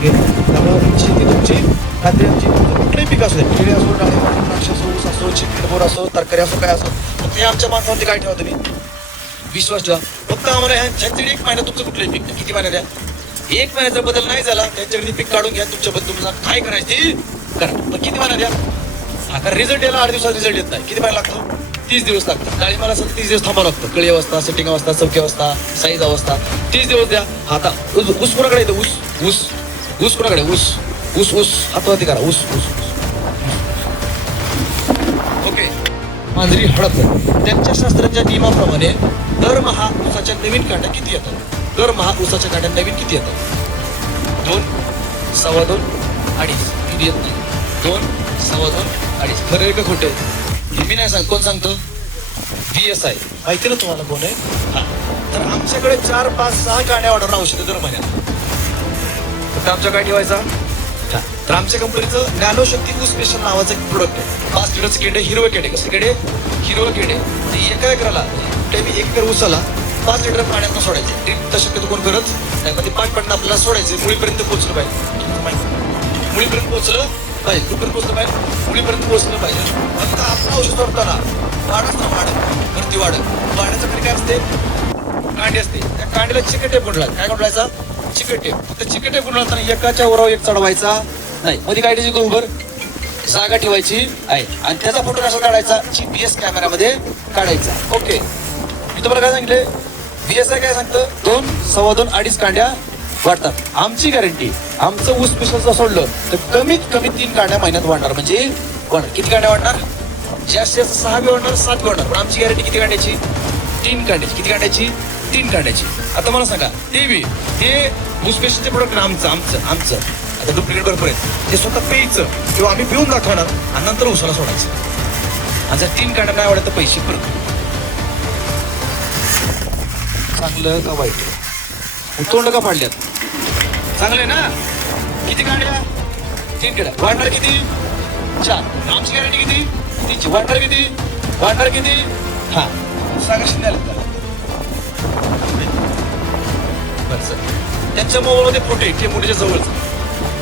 त्यामुळे शेती तुमची खात्री आमची. कुठलंही पीक असू दे, केळी असो, डाळिंब असो, द्राक्ष असो, ऊस असो, चिकटबोर असो, तरकारी असो, काय असो, फक्त हे आमच्या माणसावरती काय ठेवा तुम्ही, विश्वास ठेवा. फक्त आम्हाला ह्यांच्याकडे 1 महिना तुमचं कुठलंही पीक किती महिन्यात द्या, 1 महिन्याचा बदल नाही झाला त्यांच्याकडे पीक काढून घ्या. तुमच्याबद्दल तुम्हाला काय करायची करा, पण किती महिना द्या. आता रिझल्ट यायला 8 दिवसात रिझल्ट येत नाही. किती महिना लागतो, 30 दिवस लागतात. डाळिंबाला 30 दिवस थांबावं लागतं. कळी अवस्था, सेटिंग अवस्था, चौकी अवस्था, साईज अवस्था, 30 दिवस द्या. आता ऊस कोणाकडे येतं, ऊस कोणाकडे, ऊस हातवरती करा, ऊस. ओके, मांजरी हळद. त्यांच्या शास्त्राच्या नियमाप्रमाणे दरमहा ऊसाच्या नवीन कांड्या किती येतात, दरमहा ऊसाच्या कांड्या नवीन किती येतात, 2, 2.25, 2.5. किती येत नाही, 2, 2.25, 2.5. खरं आहे का खोटे, मी नाही सांग, कोण सांगतो, VSI माहिती ना तुम्हाला कोण आहे. हा, तर आमच्याकडे 4, 5, 6 कांड्या ऑर्डर औषधं दर महिन्यात. तर आमच्या काय ठेवायचा, तर आमच्या कंपनीचं नॅनोशक्ती ऊस स्पेशल नावाचं एक प्रोडक्ट आहे. 5 लिटरचं केडे, हिरवं केडे. कसं केडे, हिरवं केडे. एका एकराला मी 1 एकर ऊसाला 5 लिटर पाण्यात सोडायचे. ड्रीप तर शक्यतो कोण करत नाही, पण ते 5 पटणं आपल्याला सोडायचे. मुळीपर्यंत पोहोचलं पाहिजे, मुळीपर्यंत पोहोचलं पाहिजे, कुठपर्यंत पोहोचलं पाहिजे, मुळीपर्यंत पोहोचलं पाहिजे. फक्त आपलं औषध वापरताना वाढच ना वरती वाढायचं तरी काय असते, कांडी असते. त्या कांडीला चिकट टेप गुंडला. काय गुंडलायचा, चिकट टेप. फक्त चिकट टेप गुंडला एकाच्या वरावर एक चढवायचा नाही. मध्ये काय ठेवायची, उभर जागा ठेवायची आहे आणि त्याचा फोटो कसा काढायचा, GPS कॅमेरामध्ये काढायचा. ओके, मी तुम्हाला काय सांगितले, VSI काय सांगतं, 2, 2.25, 2.5 कांड्या वाढतात. आमची गॅरंटी, आमचं ऊस स्पेशलचं सोडलं तर कमीत कमी 3 कांड्या महिन्यात वाढणार. म्हणजे किती कांड्या वाढणार, जास्तीत जास्त 6 बी वाढणार, 7 बी वाढणार. पण आमची गॅरंटी किती कांड्याची, 3 कांड्याची. किती कांड्याची, 3 कांड्याची. आता मला सांगा, ते ऊस स्पेशलचे प्रोडक्ट आमचं आता डुप्लिकेट भरपूर आहे. ते स्वतः प्यायचं किंवा आम्ही पिऊन दाखवणार आणि नंतर उसाला सोडायचं. आणि जर 3 कांड्या नाही वाढत तर पैसे परत. चांगलं का वाईट, तोंड का पाडल्यात, चांगलं आहे ना. किती कांड्या, 3 कांड्या. वाढणार किती, 4. आमची गॅरंटी किती, 3ची. वाढणार किती, हा सागर शिंदे आले का बरं सर त्यांच्या मोबाईलमध्ये फोटो आहे टेंबुर्णीच्या जवळच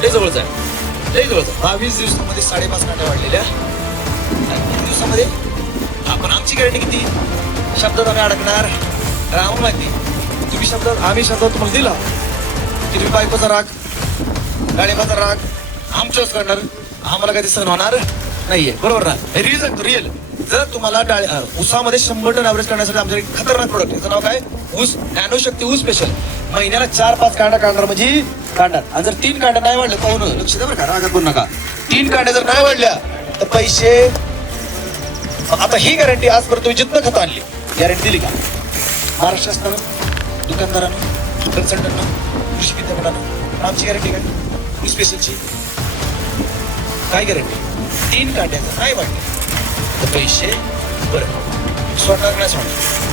लय जवळच आहे लय जवळच 22 दिवसामध्ये 5.5 कांड्या वाढलेल्या आणि 3 दिवसामध्ये आपण आमची गॅरंटी किती शब्दात आम्ही अडकणार राम माहिती तुम्ही शब्दात आम्ही शब्दात तुम्हाला दिला की तुम्ही बायकोचा राग गाडीबाचा राग आमच्याच करणार आम्हाला काही सहन होणार नाहीये बरोबर ना रिअल सांगतो रिअल जर तुम्हाला ऊसामध्ये 100 टन ऍव्हरेज करण्यासाठी आमच्याकडे खतरनाक प्रोडक्ट याचं नाव काय ऊस नॅनो शक्ती ऊस स्पेशल महिन्याला 4-5 कांड्या काढणार म्हणजे काढणार आणि जर 3 कांड्या नाही वाढल्या पाहून लक्ष द्या बरं का रागात बोलू नका 3 कांड्या जर नाही वाढल्या तर पैसे आता ही गॅरंटी आजपर्यंत तुम्ही जितनं खतं आणली गॅरंटी दिली का महाराष्ट्र शासनानं दुकानदारानं कन्सल्टंटनं कृषी विद्यापीठानं आमची गॅरंटी काय ऊस स्पेशलची काय गॅरंटी 3 कांड्या जर नाही वाढल्या तर पैसे बरं सोडणार नाही सोडणार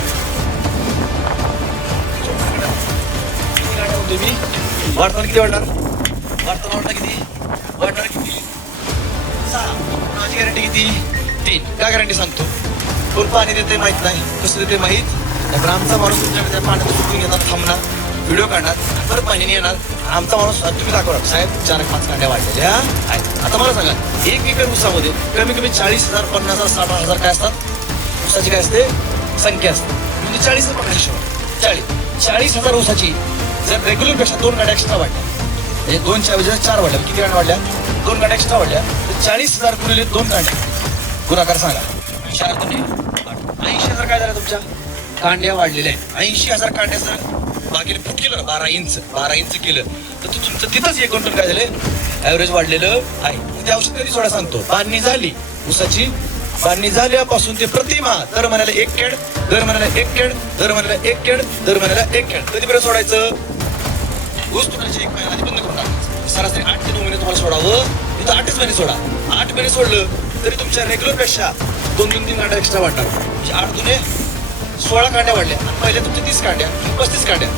तुम्ही वाढताना किती वाढणार किती 6 माझी गॅरंटी किती 3 काय गॅरंटी सांगतो कोण पाणी देते माहित नाही कसं देते माहित पण आमचा माणूस तुमच्याकडे पाण्यात सुटून घेणार थांबणार व्हिडिओ काढणार परत पाणी येणार आमचा माणूस तुम्ही दाखवा साहेब 4-5 कांड्या वाढलेल्या आहेत आता मला सांगा 1 एकर ऊसामध्ये कमी कमी 40,000 50,000 60,000 काय असतात ऊसाची काय असते संख्या असते म्हणजे 40 40,000 ऊसाची जर रेग्युलर पेक्षा 2 गाड्या एक्स्ट्रा वाढल्या म्हणजे 2च्या ऐवजी 4 वाढल्या किती गाड्या वाढल्या 2 गाड्या एक्स्ट्रा वाढल्या तर 40,000 गुणिले 2 गाड्या गुणाकार सांगा 4 दुनी 80,000 काय झालं तुमच्या कांड्या वाढलेल्या आहेत 80,000 कांड्या जर बाकीने फूट केलं ना 12 इंच केलं तर तुमचं तिथंच 1 क्विंटल काय झालं ऍव्हरेज वाढलेलं आहे ते औषध कधी सोडा सांगतो बांधणी झाली ऊसाची बांधणी झाल्यापासून ते प्रतिमा दर महिन्याला 1 केड दर महिन्याला 1 केड दर महिन्याला 1 केड दर महिन्याला 1 केड कधीपर्यंत सोडायचं ऊस तुटायचे 1 महिना आधी बंद करून टाकायचं सरासरी 8 ते 9 महिने तुम्हाला सोडावं तिथं 8च महिने सोडा 8 महिने सोडलं तरी तुमच्या रेग्युलर पेक्षा 2-3 कांड्या एक्स्ट्रा वाढणार म्हणजे 8 दुने 16 कांड्या वाढल्या आणि पहिल्या तुमच्या 30 कांड्या 35 कांड्या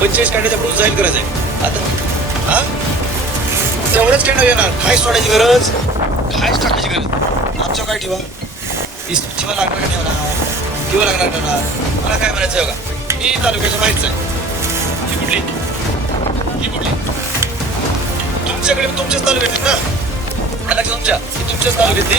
45 कांड्याच्या पुढे जाहीर करायचं आहे आता हा तेवढंच कांड्या येणार काय सोडायची गरज कायच टाकायची गरज आमच्या काय ठेवा ठेवा लागणार का ठेवा लागणार ठेवणार मला काय म्हणायचं आहे बघा मी तालुक्याच्या बाहेरच आहे ही कुठली तुमच्याकडे तुमच्याच तालुक्यात ना तुमच्या तुमच्याच तालुक्यातली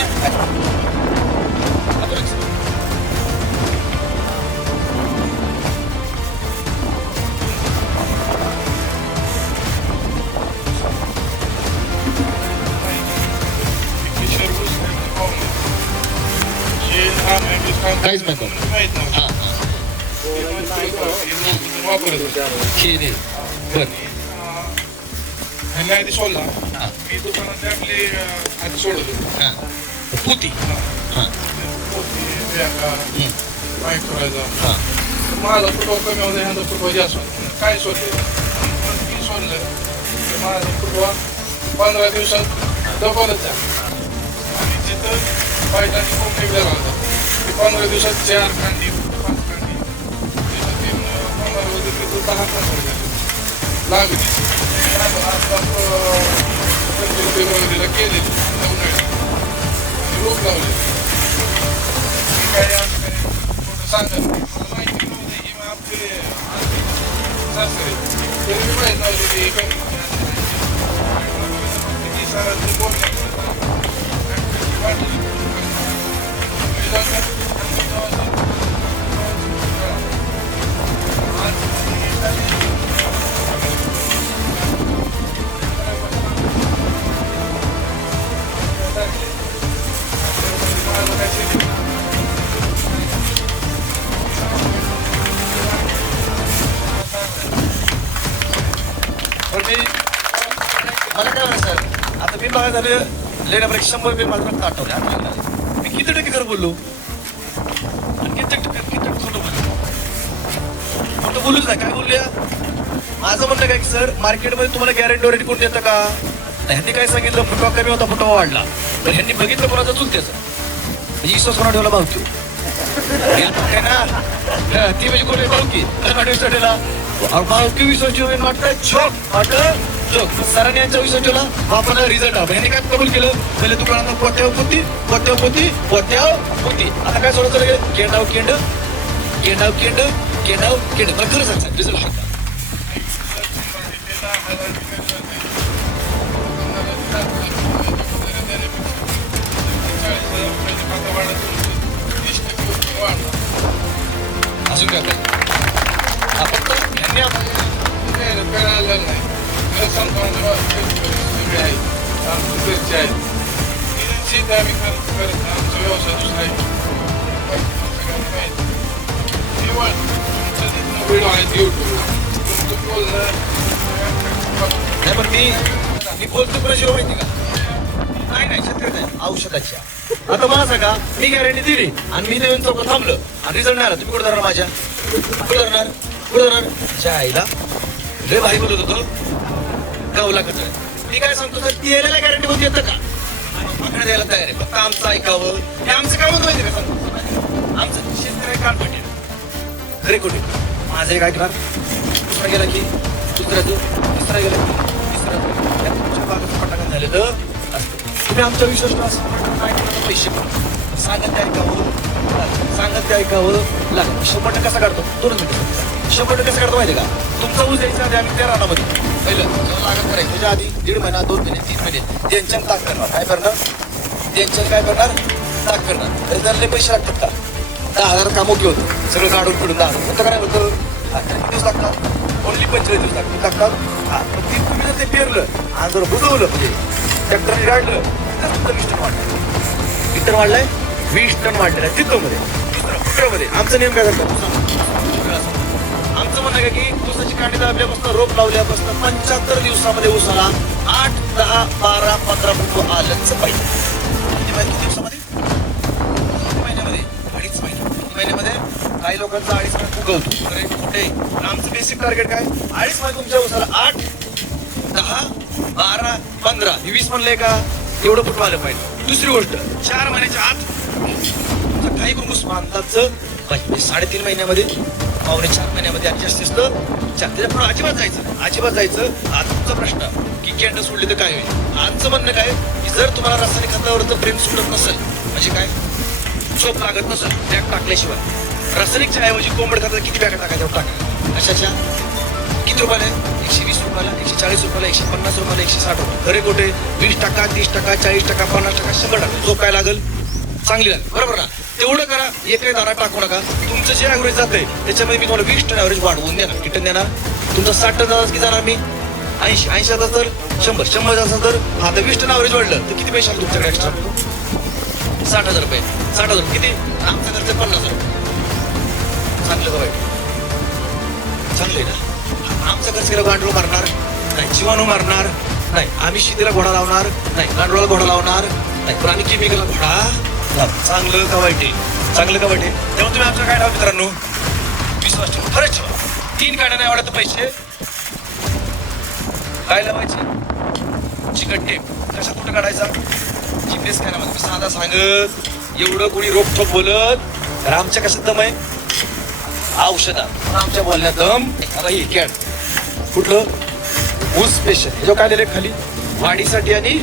काहीच माहित नव्हतं बरं आधी सोडला मी दुकानात आपली आधी सोडलं पोती बाईक सोडायचा माझा फुटवा कमी होता ह्यांचा फुटवा जास्त होता काय सोडले मी सोडलं तर माझा फुटवा 15 दिवसात डबलच झाला आणि जिथं बाईटाने खूप निघाला होता ते 15 दिवसात 4 कांडी 5 कांडी तिथं 15 होते तिथं 10 कांडी लागली फेब्रुवारीला केले रोप लावले काय सांगत मला माहिती नव्हती की मग आपले सासरे तरी मी माहीत नव्हते की सरांचे बोलले मला काय म्हणायचं सर आता मी बघा झालं लेण्यापर्यंत 100 रुपये माझं रक्त आठवलं मी किती टक्के खरं बोललो आणि किती टक्के खोटं बोललो खोटं बोलूच नाही काय बोलूया माझं म्हणणं काय की सर मार्केटमध्ये तुम्हाला गॅरंटी वॉरंटी कोण देतं का ह्यांनी काय सांगितलं फुटवा कमी होता फुटवा वाढला तर ह्यांनी बघितलं कोणाचं चुलत्याचं म्हणजे विश्वास कोणा ठेवला भावकी काय ना ती म्हणजे कोणी भावकी ठेवला भावकी विश्वास ठेवून वाटतं छोट वाटत जो सरांनी यांच्या विषय ठेवला आपण रिझल्ट हवा यांनी काय कबूल केलं पहिले दुकानात पोत्याव पोती पोत्याव पोती पोत्याव पोती आता काय सोडत गेलं केंडाव केंड केंडाव केंड केंडाव केंड बरं खरं सांग रिझल्ट हा का अजून काय आपण तर यांनी नाही पण मी बोलतो कोणाशी माहिती का नाही शेतकरी नाही औषधाच्या आता मला सांगा मी गॅरंटी दिली आणि मी देऊन चौकात थांबलं आणि रिझल्ट नाही आला तुम्ही कुठे धरणार माझ्या कुठे धरणार त्या आईला लय भारी बोलत होतो गावला कसं मी काय सांगतो तर ती यायला गॅरंटी मध्ये येतं का पकडा द्यायला तयार आहे फक्त आमचं ऐकावं हे आमचं काम होतं माहिती का सांगतो आमचं शेतकरी कान पाठी खरे खोटे माझं एक ऐकणार दुसरा गेला की दुसऱ्याचं तिसरा गेला की तिसऱ्याचं पटाकन झालेलं असतं तुम्ही आमचा विश्वास पैसे सांगत ते ऐकावं लागेल 100% कसा काढतो 2 मिनिटं 100% कसं काढतो माहिती का तुमचा ऊस द्यायचा आधी आम्ही त्या रानामध्ये पहिलं लागत करायचं त्याच्या आधी 1.5 महिना 2 महिने 3 महिने त्यांच्या ताक करणार काय करणार ताक करणार तरी त्याला पैसे लागतात का 10,000 काम ओके होतं सगळं काढून पिढून 10,000 होतं काय होतं किती दिवस लागतात ओनली 45 दिवस लागतात हा पण ती तुम्ही जर ते पेरलं आणि जर बुजवलं म्हणजे ट्रॅक्टरने काढलं तर 20 टन वाढलं किती टन वाढलंय 20 टन वाढलेलं आहे तिथमध्ये आमचा नियम काय करतात आमचं म्हणणं आहे की ऊसाची कांडी दाबल्यापासून रोप लावल्यापासून 75 दिवसामध्ये ऊसाला 8, 10, 12, 15 फुट आलंच पाहिजे किती दिवसामध्ये 2 महिन्यामध्ये 2.5 महिने 2 महिन्यामध्ये काही लोकांचा 2.5 महिने फुगवतो अरे कुठे आमचं बेसिक टार्गेट काय 2.5 महिने तुमच्या ऊसाला 8, 10, 12, 15 20 म्हणलंय का एवढं फुट आलं पाहिजे दुसरी गोष्ट 4 महिन्याच्या आत काही ऊस बांधताच पाहिजे 3.5 महिन्यामध्ये 4 महिन्यामध्ये आणि जास्तीत जास्त त्याच्या पुढे अजिबात जायचं आज तुमचा प्रश्न की कॅन्ड सोडली तर काय होईल आजचं म्हणणं काय की जर तुम्हाला रासायनिक खतावरचं प्रेम सुटत नसेल म्हणजे काय झोप लागत नसेल बॅग टाकल्याशिवाय रासायनिकच्या ऐवजी कोंबड खताचा किती बॅग टाकायच्या टाका अशाच्या किती रुपयाला 120 रुपयाला 140 रुपयाला 150 रुपयाला 160 रुपये खरे खोटे 20%, 30%, 40%, 50%, 100% झोप काय लागेल चांगली लागेल बरोबर ना तेवढं करा एकही दाना टाकू नका तुमचं जे ॲव्हरेज जात आहे त्याच्यामध्ये मी तुम्हाला 20 टन ॲव्हरेज वाढवून देणार किती टन देणार तुमचं 60 टन जाणार की जाणार मी 80 आता तर 100 असेल तर आता 20 टन ॲव्हरेज वाढलं तर किती पैसे आले तुमच्याकडे एक्स्ट्रा 60,000 रुपये 60,000 किती आमचा खर्च 50,000 रुपये चांगलं का वाईट चांगलं आहे ना आमचा खर्च केला गांडूळ मारणार नाही जीवाणू मारणार नाही आम्ही शेतीला घोडा लावणार नाही गांडूळाला घोडा लावणार नाही पण आम्ही केमिकलला घोडा चांगलं का वाईट आहे तेव्हा तुम्ही आमच्या काय लावा मित्रांनो विश्वास ठेवा खरंच ठेवा 3 गाड्या नाही आवडत पैसे काय लावायचे चिकट टेप कशा कुठं काढायचा जीपीएस काय ना साधा सांगत एवढं कोणी रोखोक बोलत तर आमच्या कशात दम आहे औषधात आमच्या बोलण्यात दम आता ही कॅट कुठलं ऊस स्पेशल हे जो काय लिहिलंय खाली वाढीसाठी आणि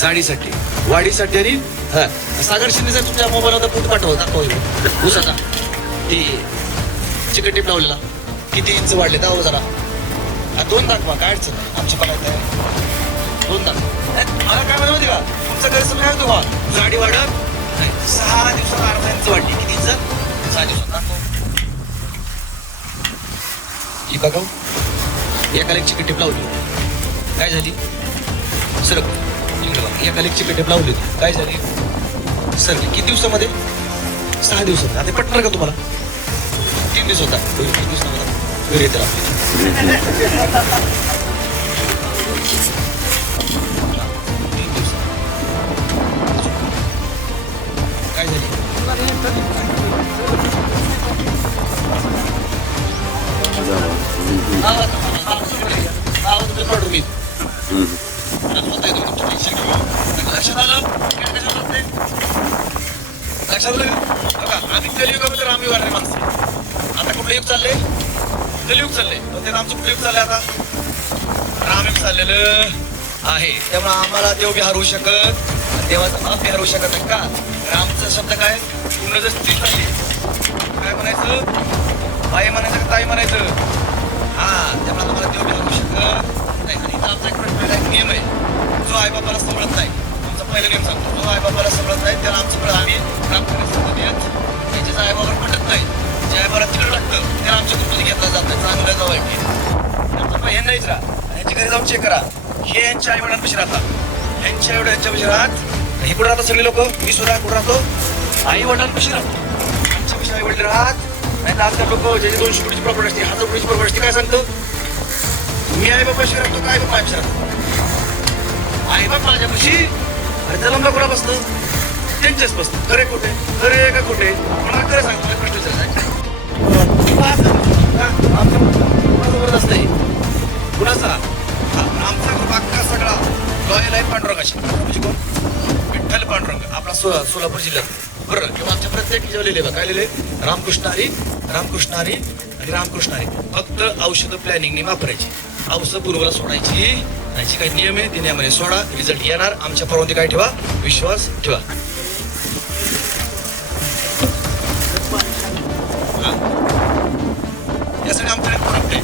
जाडीसाठी वाढीसाठी आणि सागर शिंदेचा तुमच्या मोबाईलवर फोटो दाखव ऊसाचा ती चिकट टीप लावलेला किती इंच वाढले दाखव जरा 2 दाखवा काय अडचण नाही आमची बघायचं आहे 2 दाखवा मला काय माहिती का तुमचा गैरसमज काय होतो बा जाडी वाढत नाही 6 दिवसात अर्धा इंच वाढली किती इंच 6 दिवसात दाखव ही बघा एकाला एक चिकट टीप लावली काय झाली सर एकाला एक चिकट टीप लावली काय झाली सर किती दिवसामध्ये 6 दिवसामध्ये आता पटणार का तुम्हाला 3 दिवस होता 3 दिवसामध्ये घरी येतात काय झाली लक्षात आलं बघा आम्ही कलियुगामध्ये रामयुग आले माणसं आता कुठलं युग चाललंय कलियुग चाललंय त्यात आमचं कुठलं युग चाललंय आता रामयुग चाललंय चाललेलं आहे. त्यामुळे आम्हाला देव बी हरवू शकत, देवाचा माप बी हरवू शकत नाही का? तर आमचा शब्द काय पूर्ण जर स्त्री पाहिजे काय म्हणायचं, बाई म्हणायचं का ताई म्हणायचं? हा, त्यामुळे आम्हाला देव बी हरवू शकत नाही. आणि इथं आमचा एक प्रश्न आहे, नियम आहे, जो आई बाबाला समजत नाही, आमचा पहिला नियम सांगतो, जो आई बाबाला समजत नाही त्याला आमचं आम्ही काम करण्याचं येत, त्याच्याच आई बाबाला पटत नाही, जे आई बाबाला तिकडं लागतं त्याला आमच्या कुठून घेतला जात नाही. चांगलं जाऊ आहे हे नाहीच राहा, ह्यांच्या घरी जाऊन चेक करा, हे यांच्या आई वडिलांपाशी राहतात, यांच्या आई वडिलांच्यापाशी राहत, हे कुठं राहतात सगळे लोक, मी सुद्धा कुठं राहतो, आई वडिलांपाशी राहतो, आमच्यापाशी आई वडील राहत नाही. आजकाल लोक ज्याची 200 कोटीची प्रॉपर्टी असते, 1000 कोटीची प्रॉपर्टी असते, काय सांगतो मी आई बाबाशी राहतो, काय बाबा माझ्याशी राहतो, आई बाबा माझ्यापाशी, अरे जलमला कुणा बसतं, त्यांच्याच बसतं. खरे कुठे, खरे का कुठे, मला खरं सांगतो, मला प्रश्न विचारायचा असतंय कुणाचा, आमचा अख्खा सगळा लॉयल आहे पांडुरंगाशी, म्हणजे कोण, विठ्ठल पांडुरंग आपला सोलापूर जिल्ह्यात. बरं, किंवा आमच्या प्रत्येक जेव्हा लिहिले काय लिहिले, रामकृष्ण हरी रामकृष्ण हरी आणि रामकृष्ण हरी. फक्त औषधं प्लॅनिंगने वापरायची, औषधं पूर्वला सोडायची, याची काही नियम आहे, ते नियमाने सोडा, रिझल्ट येणार. आमच्या परवानगी काय ठेवा, विश्वास ठेवा. यासाठी आमच्याकडे प्रोडक्ट आहे,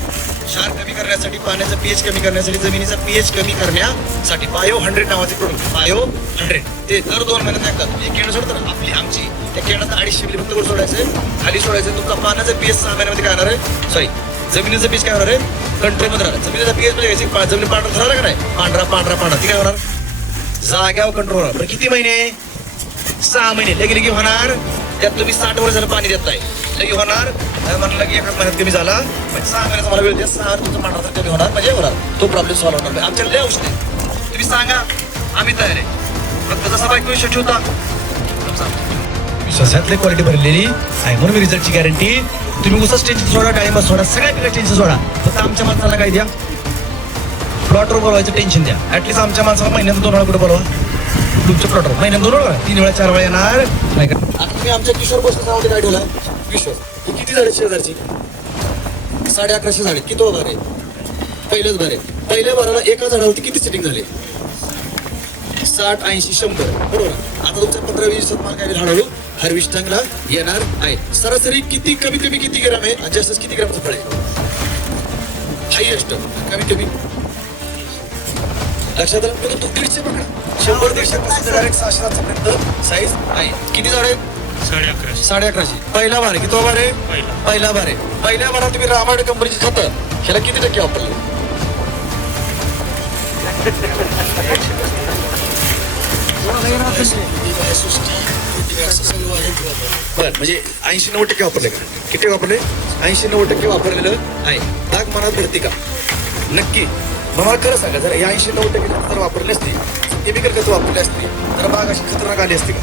क्षार कमी करण्यासाठी, पाण्याचा पीएच कमी करण्यासाठी, जमिनीचा पीएच कमी करण्यासाठी बायो 100 नावाचे प्रोडक्ट. बायो 100 ते दर 2 महिन्यात ऐकतात. हे केळं सोडतात आपली आमची, त्या केळाचं 250 मिली फक्त सोडायचं, खाली सोडायचं. तुमचा पाण्याचा पीएच 6 महिन्यामध्ये काय होणार आहे, सॉरी जमिनीचा पीएच काय होणार आहे, कंट्रोलमध्ये राहणार. जमिनीचा पीएच मध्ये घ्यायची, जमीन पांढरा ठरवला का नाही, पांढरा पांढरा पांढरा, ती काय होणार, जाग्यावर कंट्रोल होणार. बरं किती महिने, 6 महिने. लगे लगे होणार, त्यात तुम्ही 60 वर्ष झालं पाणी देताय, लगे होणार. म्हणलं की एकाच महिन्यात कमी झाला, म्हणजे 6 महिन्याचा मला वेळ द्या, 6 तुमचं पांढरा कमी होणार, म्हणजे होणार, तो प्रॉब्लेम सॉल्व्ह होणार. आमच्याकडे लय औषध आहे, तुम्ही सांगा आम्ही तयार आहे. फक्त जसा बाईक विश्वास ठेवता, विश्वासातली क्वालिटी भरलेली आहे म्हणून मी रिझल्टची गॅरंटी. तुम्ही उसाच टेन्शन सोडा, डाळिंब सोडा, सगळ्या पिकाचं टेन्शन सोडा, फक्त आमच्या माणसाला काय द्या, प्लॉटवर बोलवायचं टेन्शन द्या. ऍटलीस्ट आमच्या माणसाला महिन्यात 2 वेळा कुठं बोलवा, तुमच्या प्लॉटवर महिन्यात 2 वेळा, 3 वेळा 4 वेळा येणार नाही का. आता तुम्ही आमच्या किशोर बसण्यासाठी काय ठेवला, विश्वास. ही किती झाडे शेजारची, 1150 झाडे, किती भार आहे, पहिलंच भार आहे. पहिल्या भाराला एका झाडावरती किती सेटिंग झाली, 60, 80, 100, बरोबर. आता तुमच्या 15-20 माल काय हळूहळू हार्वेस्टिंगला येणार आहे. सरासरी किती कमी कमी किती ग्राम आहे, आणि जास्त किती ग्रामचं फळ आहे, हायएस्ट कमी कमी लक्षात आलं. तो 150 पकडा, 100-150 डायरेक्ट 600 पर्यंत साईज आहे. किती झाड आहेत, 1150. पहिला भार आहे, किती भार आहे, पहिला भार आहे. पहिल्या भारात तुम्ही रामाड कंपनीची खतं ह्याला किती टक्के वापरले, बर, म्हणजे 80-90% वापरले का, किती वापरले, 80-90% वापरलेलं आहे. बाग मनात भरती का, नक्की. मग मला खरं सांगा, जर 80-90% जर वापरले असते, केमिकल खतं वापरले असते, तर बाग अशी खतरनाक आली असते का,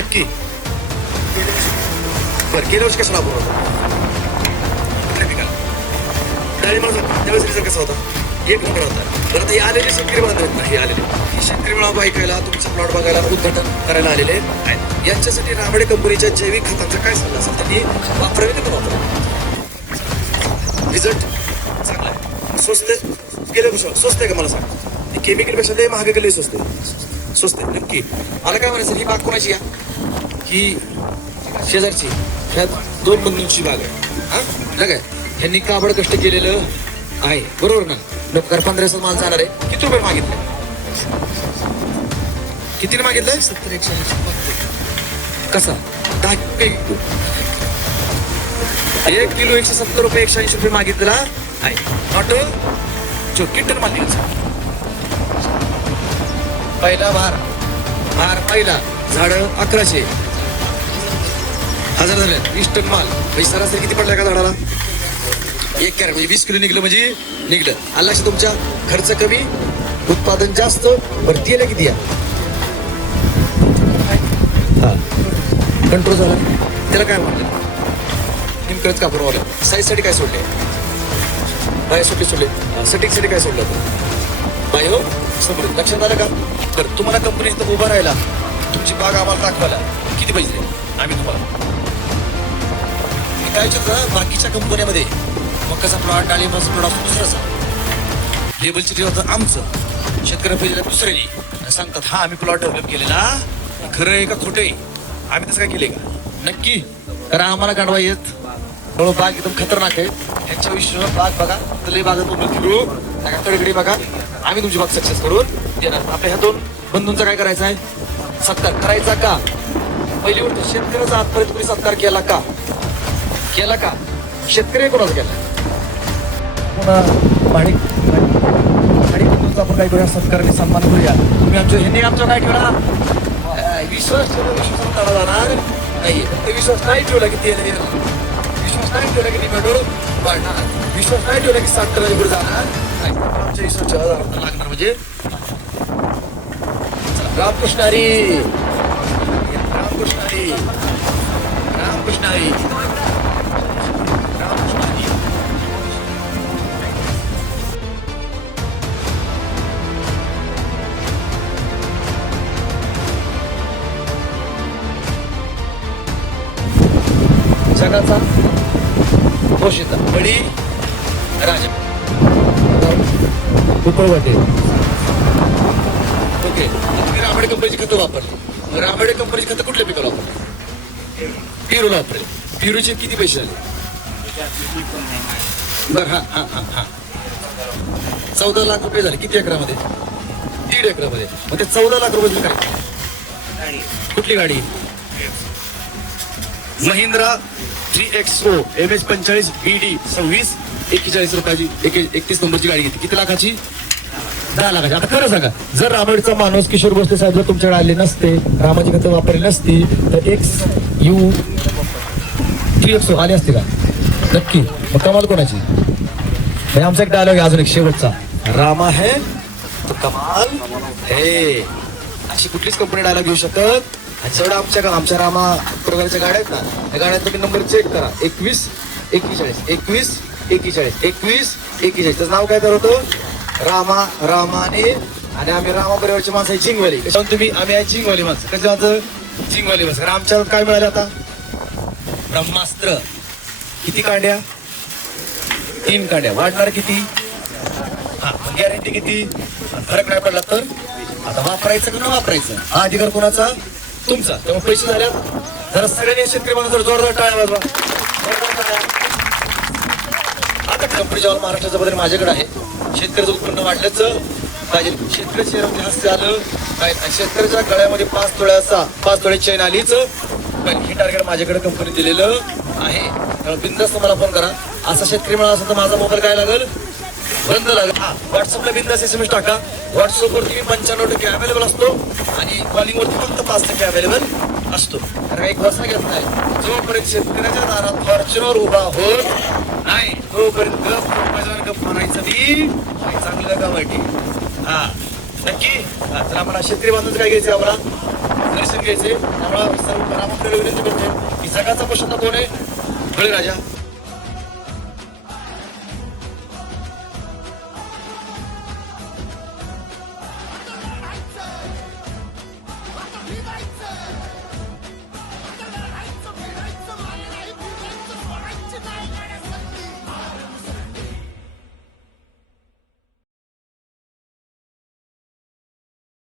नक्की. बरं, गेल्या वर्षी कसं वापरलं डाळिंबाचा त्यावेळेस रिझल्ट कसा होता, 1 नंबर होता. तर आता हे आलेले शेतकरी बांधव नाही, हे आलेले शेतकरी मेळावा ऐकायला, तुमचा प्लॉट बघायला, उद्घाटन करायला आलेले आहेत. यांच्यासाठी रामाडे कंपनीच्या जैविक खतांचा काय सल्ला असेल, त्यांनी वापरावे का वापरावे, रिझल्ट चांगला आहे, स्वस्त गेले कुशा, स्वस्त आहे का मला सांग, केमिकलपेक्षा लय महाग गेले, स्वस्त स्वस्त आहे नक्की. मला काय म्हणायचं, ही बाग कोणाची आहे, ही शेजारची, ह्यात 2 बंधूंची बाग आहे. हा ना काय, ह्यांनी काबड कष्ट केलेलं आहे, बरोबर ना. लोक 1500 माल जाणार आहे, किती रुपये मागितले, कितीने मागितलं, 70-180. कसा 10 1 किलो 170 रुपये, 180 रुपये मागितलेला आहे. नॉट जो किंटल माल द्यायचा. पहिला भार पहिला झाड 1100 हजार झाले, 20 टन माल, म्हणजे सरासरी किती पडला का झाडाला, 1 कॅरेट, म्हणजे 20 किलो निघलं, म्हणजे निघलं. आलाशी तुमच्या खर्च कमी, उत्पादन जास्त, भरती यायला किती आहे, हा कंट्रोल झाला. त्याला काय म्हटलं, निमकरच का पुरवलं, साईजसाठी काय सोडले, बायो सोडले, सेटिंगसाठी काय सोडलं, बायो समोर. लक्षात आलं का. बरं, तुम्हाला कंपनीत उभा राहायला, तुमची बाग आम्हाला दाखवायला किती पैसे दिले आम्ही तुम्हाला. काय बाकीच्या कंपन्यामध्ये मकाचा प्लॉट, डाळिंबाचा प्लॉट दुसराच, लेबलची ठेव होतं आमचं, शेतकऱ्या पाहिजे दुसऱ्याने. आणि सांगतात हा आम्ही प्लॉट डेव्हलप केलेला, खरं आहे का खोटं आहे, आम्ही तसं काय केलंय का? नक्की. कारण आम्हाला गांडवा येत बाग एकदम खतरनाक आहे. ह्यांच्या विषयी बाग बघा, लई बागात उभं फिरू नका, कडे बघा, आम्ही तुमची बाग सक्सेस करून देणार. आपल्या ह्या दोन बंधूंचा काय करायचा आहे? सत्कार करायचा का? पहिली गोष्ट, शेतकऱ्याचा आजपर्यंत तुम्ही सत्कार केला का? केला का? शेतकरी कोणाचा केला? पुन्हा बंधूंचा आपण काय करूया, सत्काराने सन्मान करूया. तुम्ही आमच्या ह्यांनी आमच्या काय ठेवला? विश्वास ठेवला, विश्वास काढा जाणार नाही. फक्त विश्वास नाही ठेवला की तेल येणार, विश्वास नाही ठेवला की निमेटो वाढणार, विश्वास नाही ठेवला की 60 टनाच्या पुढे जाणार नाही. आमच्या विश्वास ठेवायला लागणार. म्हणजे रामकृष्ण हरी, रामकृष्ण हरी, रामकृष्ण हरी, रामकृष्ण हरी. जगाचा पोशिंदा बळी राजा उपळवाटे. ओके, तुम्ही रामाडे कंपनीची खतं वापरली. रामाडे कंपनीची खतं कुठल्या पिकाला वापरली? पेरूला वापरली. पेरूचे किती पैसे झाले? बरं, हा हा हा हा 14 लाख रुपये झाले. किती एकरामध्ये? 1.5 एकरामध्ये. मग ते 14 लाख रुपये काय? कुठली गाडी? महिंद्रा 3XO MS 45 BD 26 41 रुपयाची 31 नंबरची गाडी घेतली. किती लाखाची? 10 लाखाची. आता खरं सांगा, जर रामायणचा माणूस किशोर भोसले साहेब जर तुमच्याकडे आले नसते, रामाची खतं वापरली नसती, तर XU 3XO आले असते का? नक्की. मग कमाल कोणाची? हे आमचा एक डायलॉग आहे अजून एक शेवटचा, रामा है तो कमाल है. अशी कुठलीच कंपनी डायलॉग घेऊ शकत. जेवढं आमच्या रामा प्रकारच्या गाड्या आहेत ना, त्या गाड्यात तुम्ही नंबर चेक करा. 21 41 21 41 21 41. त्याचं नाव काय तर होतं? रामा, रामाने. आणि आम्ही रामा परिवारची माणसं आहे जिंगवाली. कशावर तुम्ही? आम्ही आहे जिंगवाली माणसं. कशावर? जिंगवाली माणसं. कारण आमच्या काय मिळालं आता? ब्रह्मास्त्र. किती कांड्या? 3 कांड्या. वाढणार किती? हा, गॅरंटी किती? फरक नाही पडला तर आता वापरायचं का न वापरायचं, हा अधिकार कोणाचा? तुमचा. त्यामुळे पैसे झाल्यात. जरा सगळ्यांनी शेतकरी बांधव जोरदार टाळ्या वाजवा. आता कंपनीच्या महाराष्ट्राचा बदल माझ्याकडे आहे. शेतकऱ्याचं उत्पन्न वाढल्याच पाहिजे. शेतकरी शहरामध्ये हास्य आलं काय? शेतकऱ्याच्या गळ्यामध्ये 5 तोळे चैन आलीच पाहिजे. हे टार्गेट माझ्याकडे कंपनी दिलेलं आहे. त्यामुळे बिंदास मला फोन करा. असा शेतकरी मिळाला असेल तर माझा मोबाईल काय लागेल? बंद लागेल. हा, व्हॉट्सअपला बिंदास SMS टाका. व्हॉट्सअपवरती मी 95% अवेलेबल असतो आणि कॉलिंगवरती फक्त 5% अवेलेबल असतो. कारण एक वर्ष घेत नाही. जोपर्यंत शेतकऱ्याच्या दारात फॉर्च्युनर उभा होत नाही तोपर्यंत गप म्हणायचं मी चांगलं का वाईट? हा, नक्की. तर आम्हाला शेतकरी बांधवांचं काय घ्यायचं? आम्हाला दर्शन घ्यायचे. आम्हाला सर्व विनंती करते की जगाचा पोषण कोण आहे? बळीराजा.